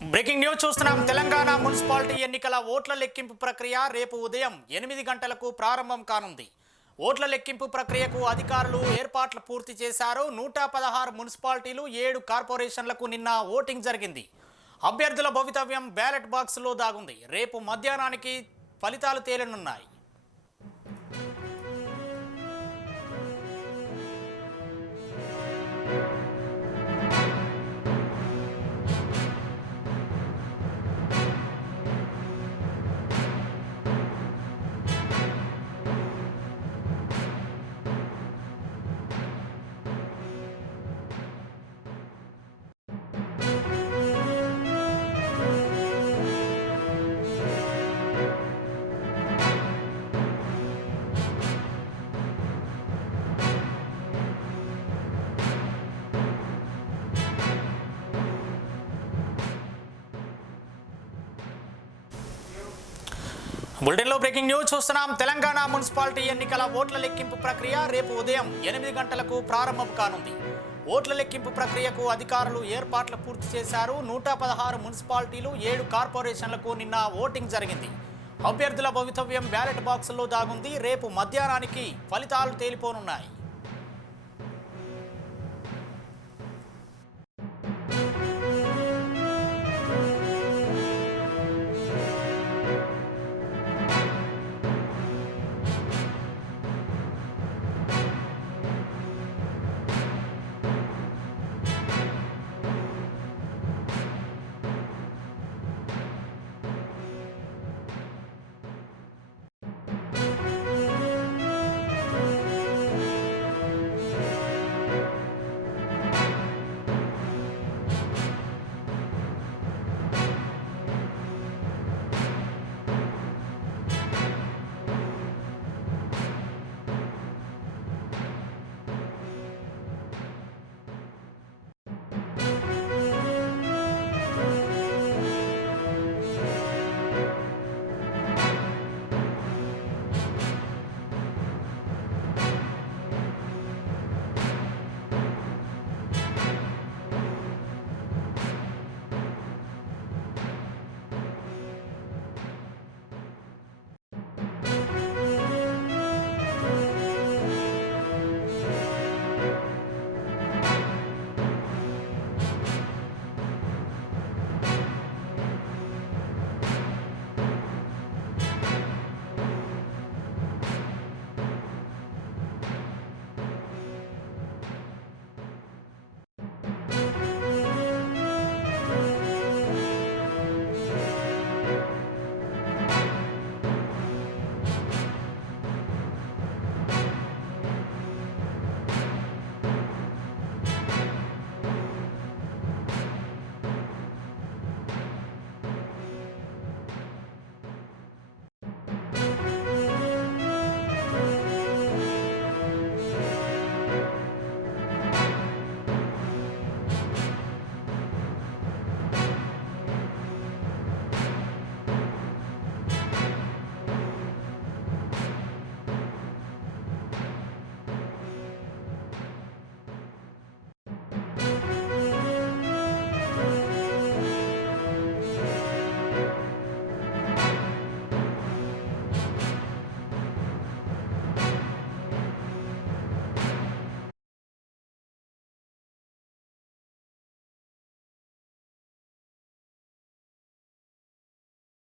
Breaking news చూస్తున్నాం. Telangana municipality ఎన్నికల ఓట్ల లెక్కింపు ప్రక్రియ రేపు ఉదయం ఎనిమిది గంటలకు ప్రారంభం కానుంది. ఓట్ల లెక్కింపు ప్రక్రియకు అధికారులు ఏర్పాట్లు పూర్తి చేశారు. నూట పదహారు మున్సిపాలిటీలు ఏడు కార్పొరేషన్లకు నిన్న ఓటింగ్ జరిగింది. అభ్యర్థుల భవితవ్యం బ్యాలెట్ బాక్సులో దాగుంది. రేపు మధ్యాహ్నానికి ఫలితాలు తేలనున్నాయి. బులెటిన్లో బ్రేకింగ్ న్యూస్ చూస్తున్నాం. తెలంగాణ మున్సిపాలిటీ ఎన్నికల ఓట్ల లెక్కింపు ప్రక్రియ రేపు ఉదయం ఎనిమిది గంటలకు ప్రారంభం కానుంది. ఓట్ల లెక్కింపు ప్రక్రియకు అధికారులు ఏర్పాట్లు పూర్తి చేశారు. నూట పదహారు మున్సిపాలిటీలు ఏడు కార్పొరేషన్లకు నిన్న ఓటింగ్ జరిగింది. అభ్యర్థుల భవితవ్యం బ్యాలెట్ బాక్సుల్లో దాగుంది. రేపు మధ్యాహ్నానికి ఫలితాలు తేలిపోనున్నాయి.